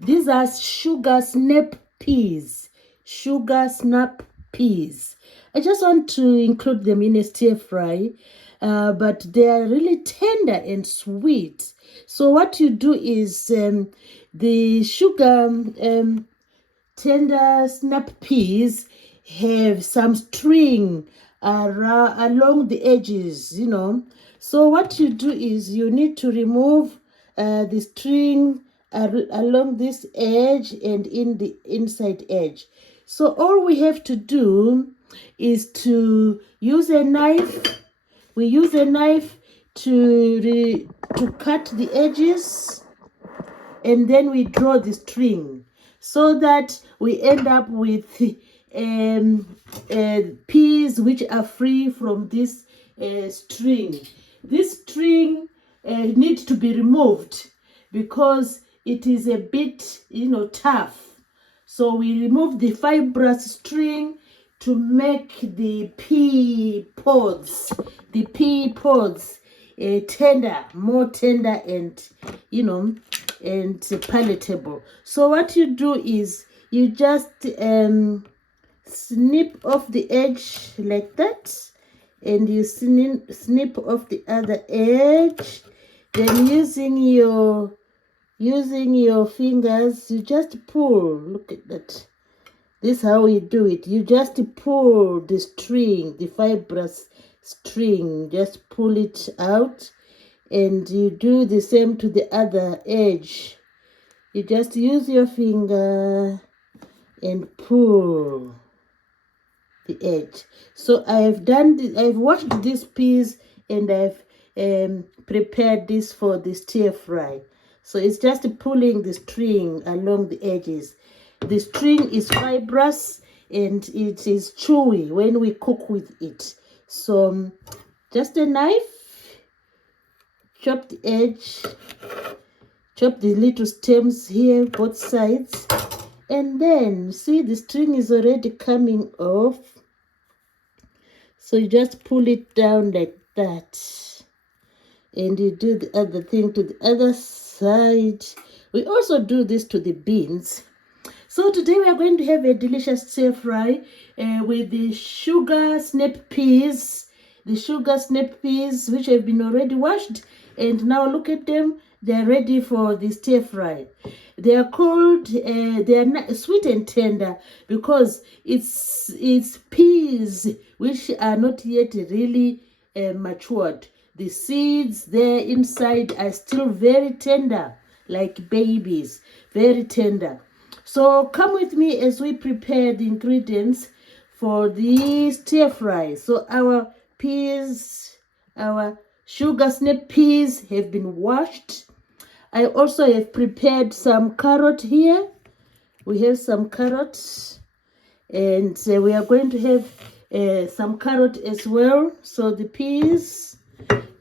These are sugar snap peas. Sugar snap peas. I just want to include them in a stir fry, but they are really tender and sweet. So what you do is the sugar tender snap peas have some string along the edges, So what you do is you need to remove the string along this edge and in the inside edge. So all we have to do is to use a knife. We use a knife to cut the edges, and then we draw the string so that we end up with peas which are free from this string. This string needs to be removed because it is a bit, tough. So we remove the fibrous string to make the pea pods, tender, more tender and, and palatable. So what you do is you just snip off the edge like that, and you snip off the other edge. Then using your fingers, you just pull. Look at that. This is how we do it. You just pull the string, the fibrous string, just pull it out, and you do the same to the other edge. You just use your finger and pull the edge. So I've washed these peas, and I've prepared this for the stir fry. So it's just pulling the string along the edges. The string is fibrous and it is chewy when we cook with it. So just a knife, chop the edge, chop the little stems here, both sides, and then see the string is already coming off. So you just pull it down like that, and you do the other thing to the other side. We also do this to the beans. So today we are going to have a delicious stir fry with the sugar snap peas. The sugar snap peas which have been already washed, and now look at them. They are ready for the stir fry. They are called, they are sweet and tender because it's peas which are not yet really matured. The seeds there inside are still very tender, like babies, very tender. So come with me as we prepare the ingredients for the stir fry. So our peas, our sugar snap peas have been washed. I also have prepared some carrot here. We have some carrots, and we are going to have some carrot as well. So the peas,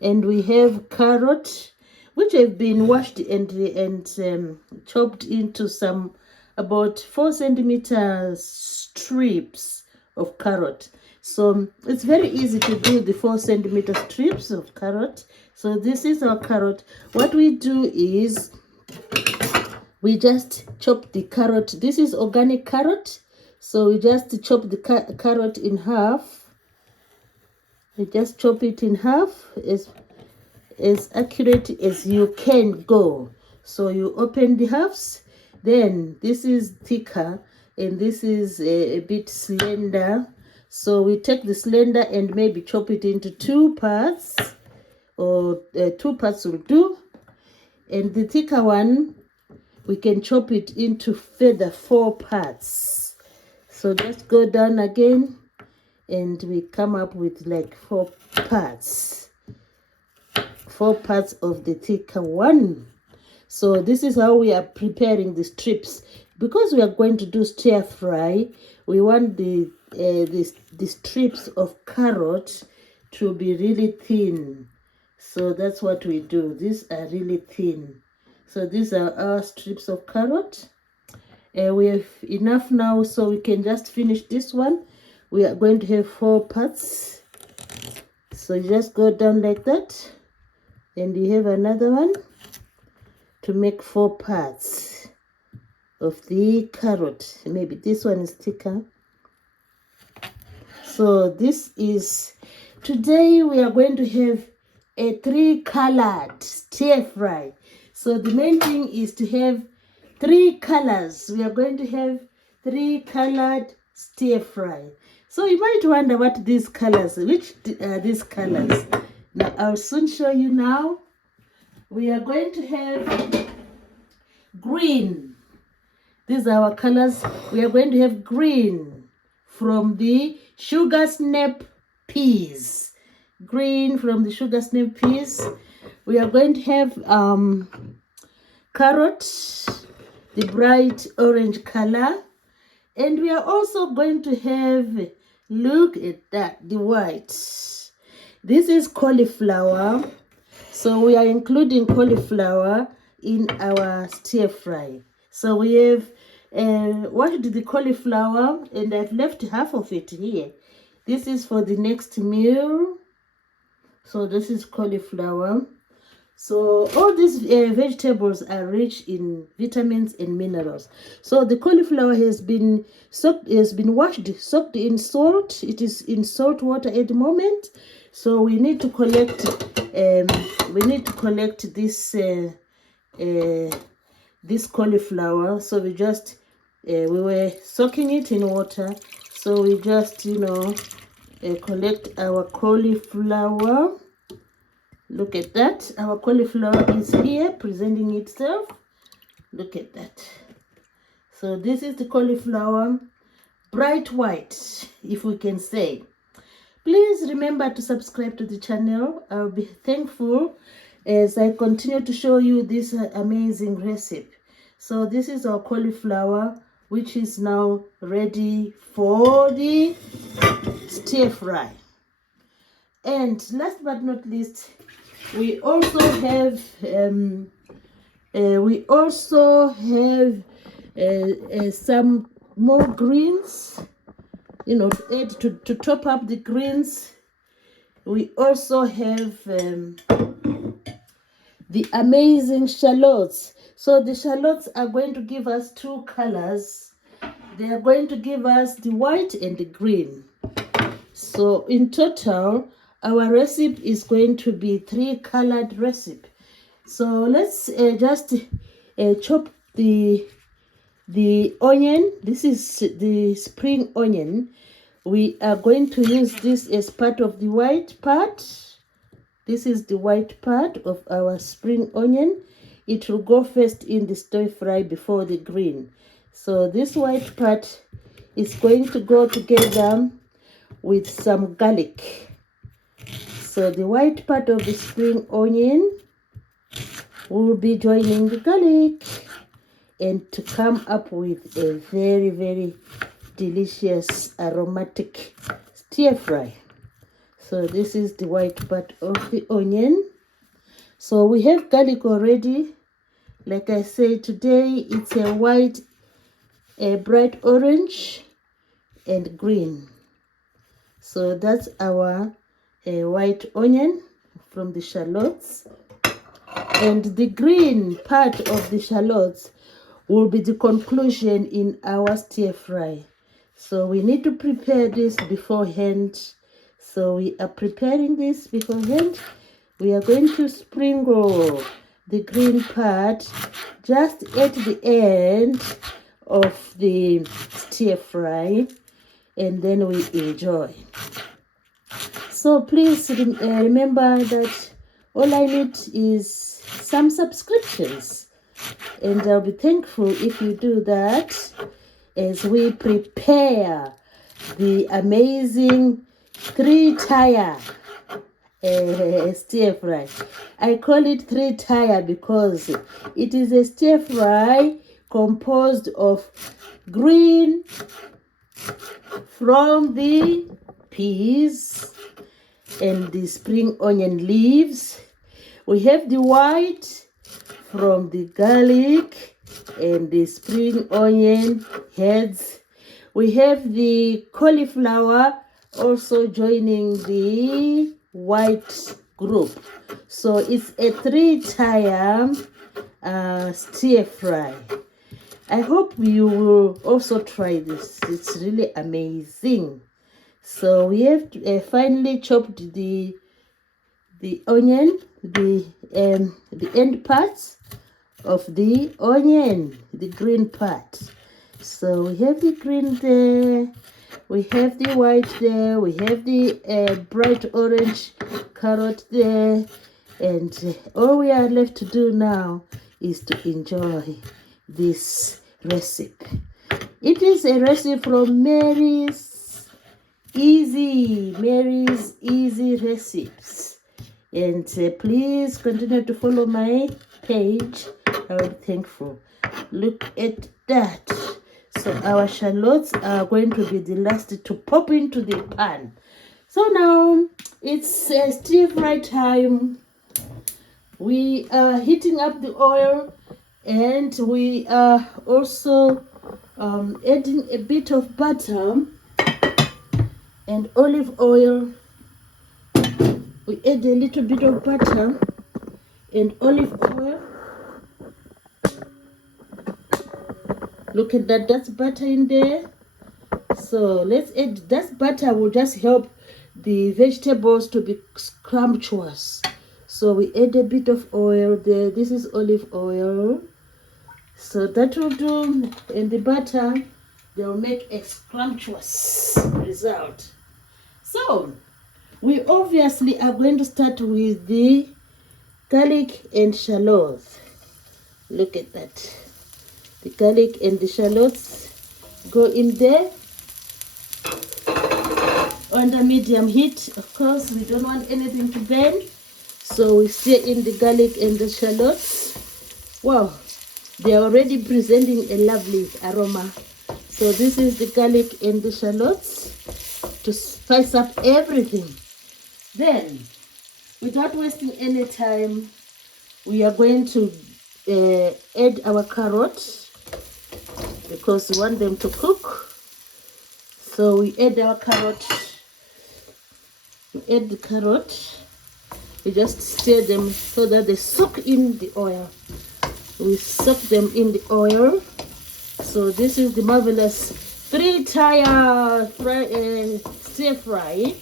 and we have carrot which have been washed and chopped into some about 4 centimeter strips of carrot. So it's very easy to do the 4 centimeter strips of carrot. So this is our carrot. What we do is we just chop the carrot. This is organic carrot. So we just chop the carrot in half. We just chop it in half as accurate as you can go. So you open the halves. Then this is thicker and this is a bit slender. So we take the slender and maybe chop it into 2 parts, or 2 parts will do. And the thicker one, we can chop it into further 4 parts. So just go down again and we come up with like 4 parts. 4 parts of the thicker one. So this is how we are preparing the strips. Because we are going to do stir fry, we want the strips of carrot to be really thin. So that's what we do. These are really thin. So these are our strips of carrot. We have enough now, so we can just finish this one. We are going to have 4 parts. So you just go down like that, and you have another one to make 4 parts. of the carrot. Maybe this one is thicker. So this is, today we are going to have a 3-colored stir fry. So the main thing is to have 3 colors. We are going to have 3-colored stir fry. So you might wonder what these colors, which are these colors. Now I'll soon show you now. We are going to have green. These are our colors. We are going to have green from the sugar snap peas. Green from the sugar snap peas. We are going to have carrot, the bright orange color. And we are also going to have, look at that, the white. This is cauliflower. So we are including cauliflower in our stir fry. So we have washed the cauliflower, and I've left half of it here. This is for the next meal. So this is cauliflower. So all these vegetables are rich in vitamins and minerals. So the cauliflower has been washed, soaked in salt. It is in salt water at the moment. So we need to collect this cauliflower. So we just we were soaking it in water. So we just collect our cauliflower. Look at that. Our cauliflower is here presenting itself. Look at that. So this is the cauliflower, bright white, if we can say. Please remember to subscribe to the channel. I'll be thankful as I continue to show you this amazing recipe. So this is our cauliflower, which is now ready for the stir fry. And last but not least, we also have some more greens, to add to top up the greens. We also have the amazing shallots. So the shallots are going to give us 2 colors. They are going to give us the white and the green. So in total, our recipe is going to be 3-colored recipe. So let's just chop the onion. This is the spring onion. We are going to use this as part of the white part. This is the white part of our spring onion. It will go first in the stir fry before the green. So this white part is going to go together with some garlic. So the white part of the spring onion will be joining the garlic, and to come up with a very, very delicious aromatic stir fry. So this is the white part of the onion. So we have garlic already. Like I said, today it's a white, a bright orange, and green. So that's our white onion from the shallots. And the green part of the shallots will be the conclusion in our stir fry. So we need to prepare this beforehand. So we are preparing this beforehand. We are going to sprinkle the green part just at the end of the stir fry, and then we enjoy. So please remember that all I need is some subscriptions, and I'll be thankful if you do that as we prepare the amazing 3-tire stir fry. I call it 3-tire because it is a stir fry composed of green from the peas and the spring onion leaves. We have the white from the garlic and the spring onion heads. We have the cauliflower also joining the white group. So it's a 3-tire stir fry. I hope you will also try this. It's really amazing. So we have finally chopped the onion, the end parts of the onion, the green part. So we have the green there, we have the white there, we have the bright orange carrot there, and all we are left to do now is to enjoy this recipe. It is a recipe from Mary's Easy Recipes. And please continue to follow my page. I will be thankful. Look at that. So our shallots are going to be the last to pop into the pan. So now it's stir fry time. We are heating up the oil, and we are also adding a bit of butter and olive oil. We add a little bit of butter and olive oil. Look at that, that's butter in there. So let's add, that butter will just help the vegetables to be scrumptious. So we add a bit of oil there. This is olive oil. So that will do, and the butter, they will make a scrumptious result. So we obviously are going to start with the garlic and shallots. Look at that. The garlic and the shallots go in there under medium heat. Of course, we don't want anything to burn, so we stir in the garlic and the shallots. Wow, they are already presenting a lovely aroma. So this is the garlic and the shallots to spice up everything. Then, without wasting any time, we are going to add our carrots, because we want them to cook. So we add our carrot. We add the carrot. We just stir them so that they soak in the oil. We soak them in the oil. So this is the marvelous 3-tier stir fry,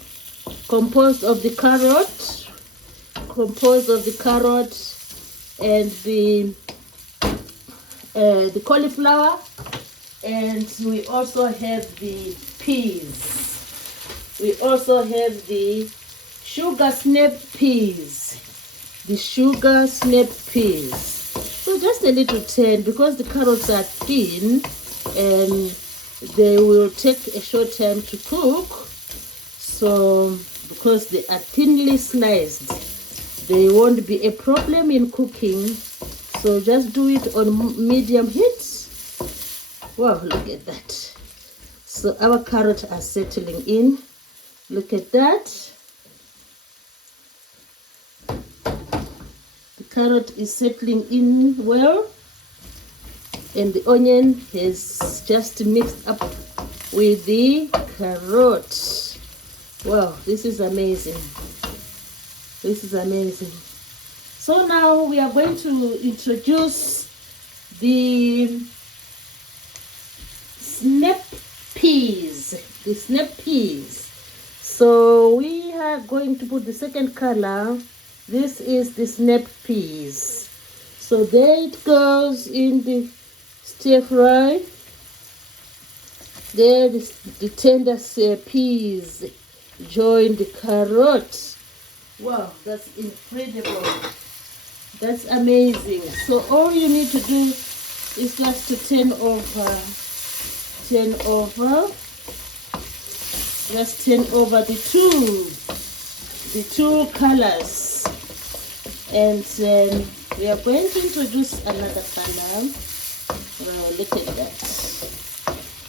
composed of the carrot, and the cauliflower, and we also have the peas. We also have the sugar snap peas. So just a little thin, because the carrots are thin and they will take a short time to cook. So because they are thinly sliced, they won't be a problem in cooking. So just do it on medium heat. Wow, look at that. So our carrots are settling in. Look at that. The carrot is settling in well, and the onion is just mixed up with the carrot. Wow, this is amazing. This is amazing. So now we are going to introduce the snap peas. So we are going to put the second color. This is the snap peas. So there it goes in the stir fry. There the tender peas join the carrot. Wow, that's incredible. That's amazing. So all you need to do is just to turn over the two colors, and we are going to introduce another color. Wow, look at that.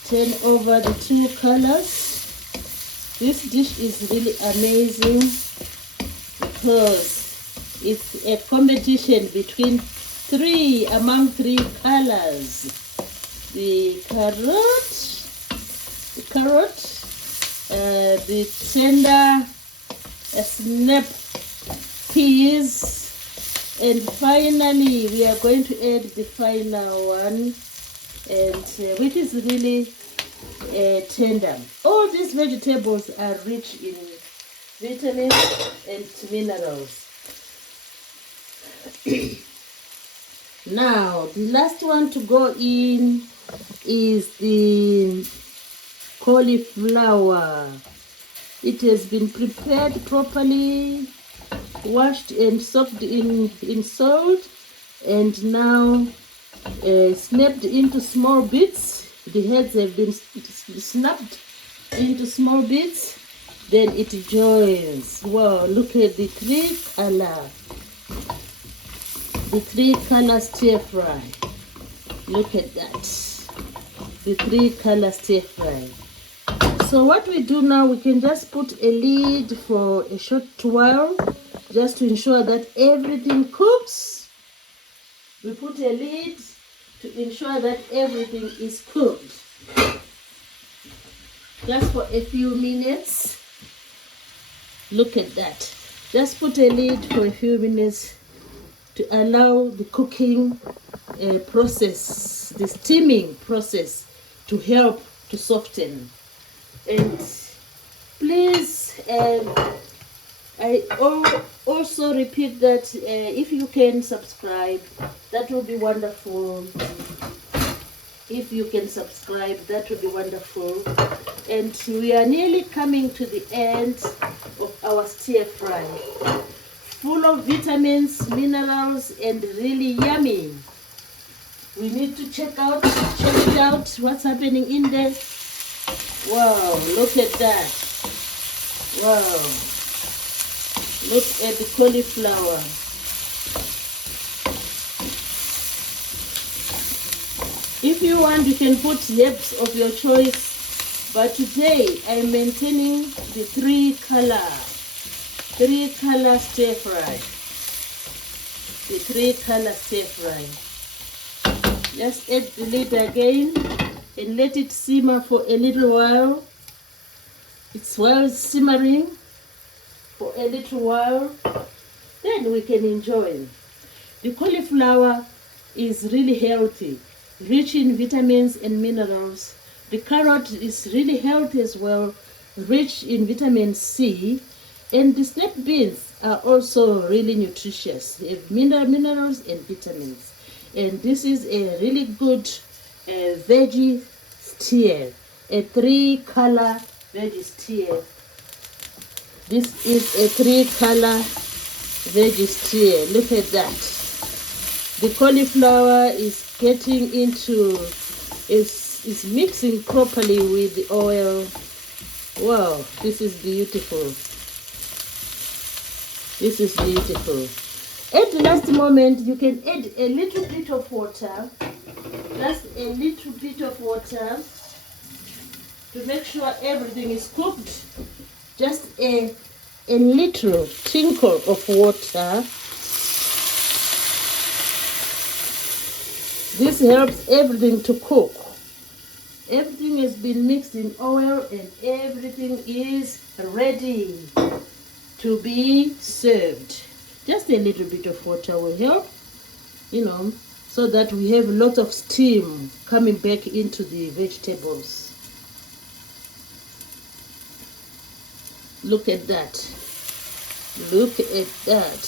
Turn over the two colors. This dish is really amazing because it's a competition between among three colors. The carrot, the tender snap peas, and finally we are going to add the final one, and which is really tender. All these vegetables are rich in vitamins and minerals. Now, the last one to go in is the cauliflower. It has been prepared properly, washed and soaked in salt, and now snapped into small bits. The heads have been snapped into small bits. Then it joins. Wow, look at the three color stir fry. Look at that. The 3 color stir fry. So what we do now, we can just put a lid for a short while, just to ensure that everything cooks. We put a lid to ensure that everything is cooked. Just for a few minutes. Look at that. Just put a lid for a few minutes to allow the cooking process, the steaming process, to help to soften. And please, I also repeat that if you can subscribe, that will be wonderful. If you can subscribe, that will be wonderful. And we are nearly coming to the end of our stir fry. Full of vitamins, minerals, and really yummy. We need to check it out, what's happening in there. Wow, look at that. Wow. Look at the cauliflower. If you want, you can put herbs of your choice. But today, I'm maintaining the 3 color stir fry. The 3 color stir fry. Just add the lid again and let it simmer for a little while. It's while simmering for a little while, then we can enjoy. The cauliflower is really healthy, rich in vitamins and minerals. The carrot is really healthy as well, rich in vitamin C. And the snap beans are also really nutritious. They have minerals and vitamins. And this is a really good veggie stir, a 3 color veggie stir. This is a 3 color veggie stir. Look at that. The cauliflower is getting into, is mixing properly with the oil. Wow, this is beautiful. This is beautiful. At the last moment, you can add a little bit of water, just a little bit of water, to make sure everything is cooked. Just a little trickle of water. This helps everything to cook. Everything has been mixed in oil and everything is ready to be served. Just a little bit of water will help, so that we have a lot of steam coming back into the vegetables. Look at that. Look at that.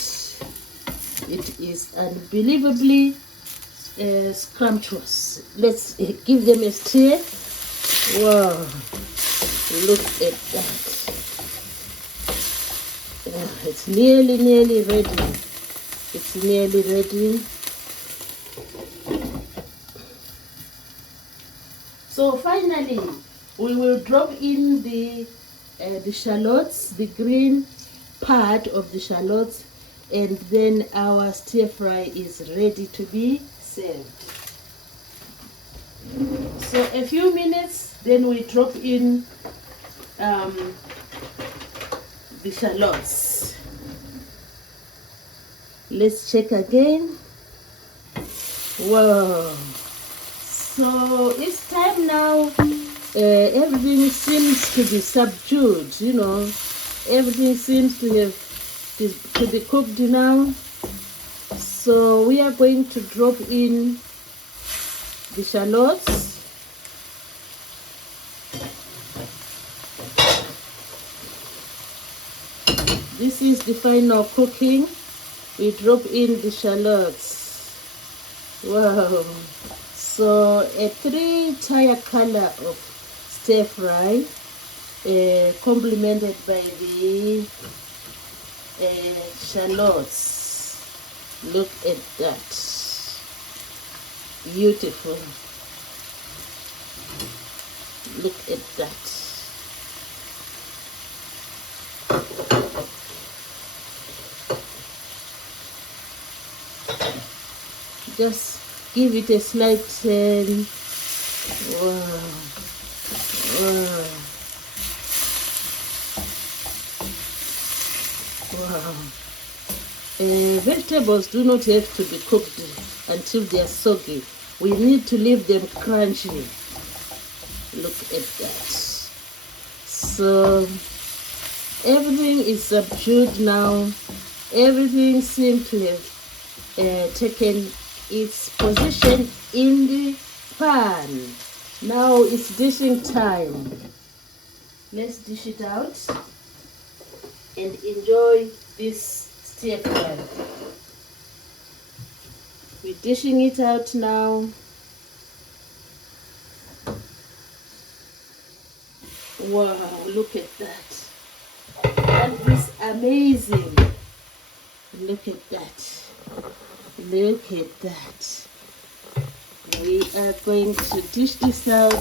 It is unbelievably scrumptious. Let's give them a stir. Wow. Look at that. It's nearly ready. It's nearly ready. So finally, we will drop in the shallots, the green part of the shallots, and then our stir fry is ready to be served. So a few minutes, then we drop in the shallots. Let's check again. Wow. So it's time now. Everything seems to be subdued, Everything seems to be cooked now. So we are going to drop in the shallots. This is the final cooking. We drop in the shallots. Wow. So a 3-tier color of stir fry, complemented by the shallots. Look at that. Beautiful. Look at that. Just give it a slight turn. Wow. Wow. Wow. Vegetables do not have to be cooked until they are soggy. We need to leave them crunchy. Look at that. So everything is subdued now. Everything seems to have taken its position in the pan. Now it's dishing time. Let's dish it out and enjoy this stir fry. We're dishing it out now. Wow, look at that. That is amazing. Look at that. Look at that. We are going to dish this out.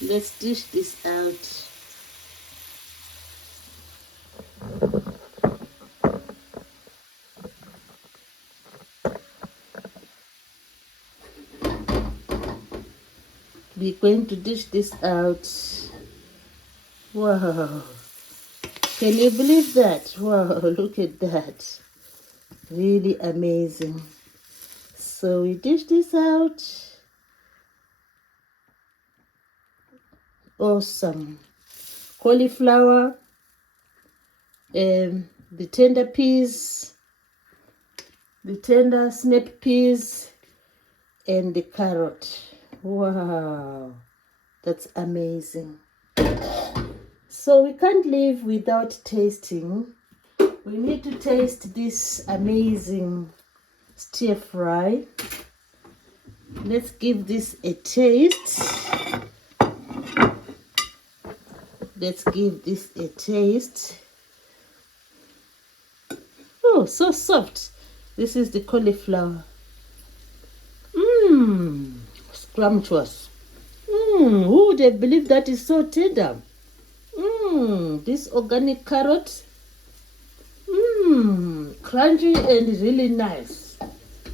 Let's dish this out. We're going to dish this out. Wow. Can you believe that? Wow, look at that. Really amazing. So we dish this out. Awesome. Cauliflower, the tender peas, the tender snap peas, and the carrot. Wow, that's amazing. So we can't live without tasting. We need to taste this amazing stir fry. Let's give this a taste. Let's give this a taste. Oh, so soft. This is the cauliflower. Scrumptious. Who would have believed that is so tender? This organic carrot. Crunchy and really nice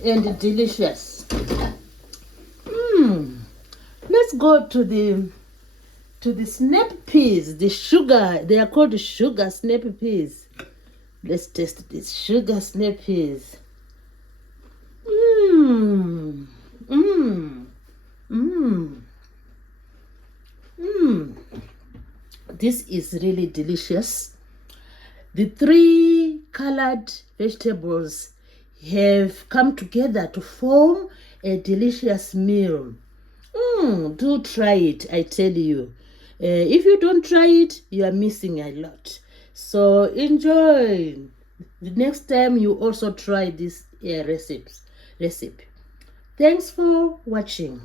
and delicious. Let's go to the snap peas, the sugar. They are called sugar snap peas. Let's taste this sugar snap peas. This is really delicious. The 3 colored vegetables have come together to form a delicious meal. Do try it, I tell you. If you don't try it, you are missing a lot. So enjoy. The next time you also try this recipe. Thanks for watching.